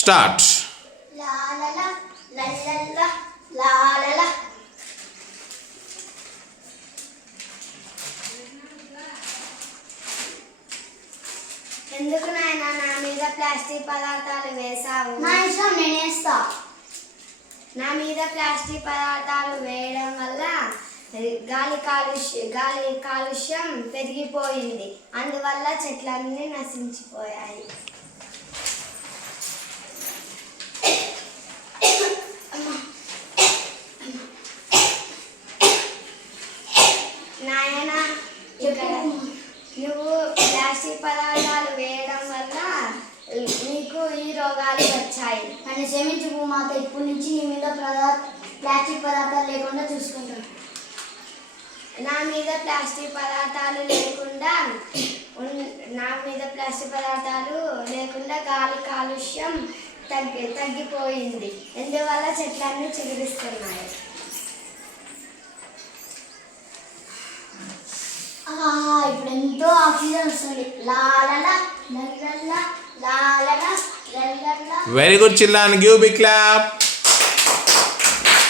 Start. ఎందుకు నాయనా నా మీద ప్లాస్టిక్ పదార్థాలు వేసావు? నా ఇష్టం, నేను వేస్తా. నా మీద ప్లాస్టిక్ పదార్థాలు వేయడం వల్ల గాలి కాలుష్యం పెరిగిపోయింది. అందువల్ల చెట్లన్నీ నశించిపోయాయి. నాయన, నువ్వు ప్లాస్టిక్ పదార్థాలు వేయడం వల్ల నీకు ఈ రోగాలు వచ్చాయి. నన్ను క్షమించు భూమాత. ఇప్పటి నుంచి నీ మీద ప్లాస్టిక్ పదార్థాలు లేకుండా చూసుకుంటాను. నా మీద ప్లాస్టిక్ పదార్థాలు లేకుండా గాలి కాలుష్యం తగ్గిపోయింది. ఎందువల్ల చెట్లన్నీ చిగురిస్తున్నాయి. ఇప్పుడు ఎంతో ఆక్సిజన్ వస్తుంది. లాలలా లల్లలా లాలలా లల్లలా. Very good children, give big clap.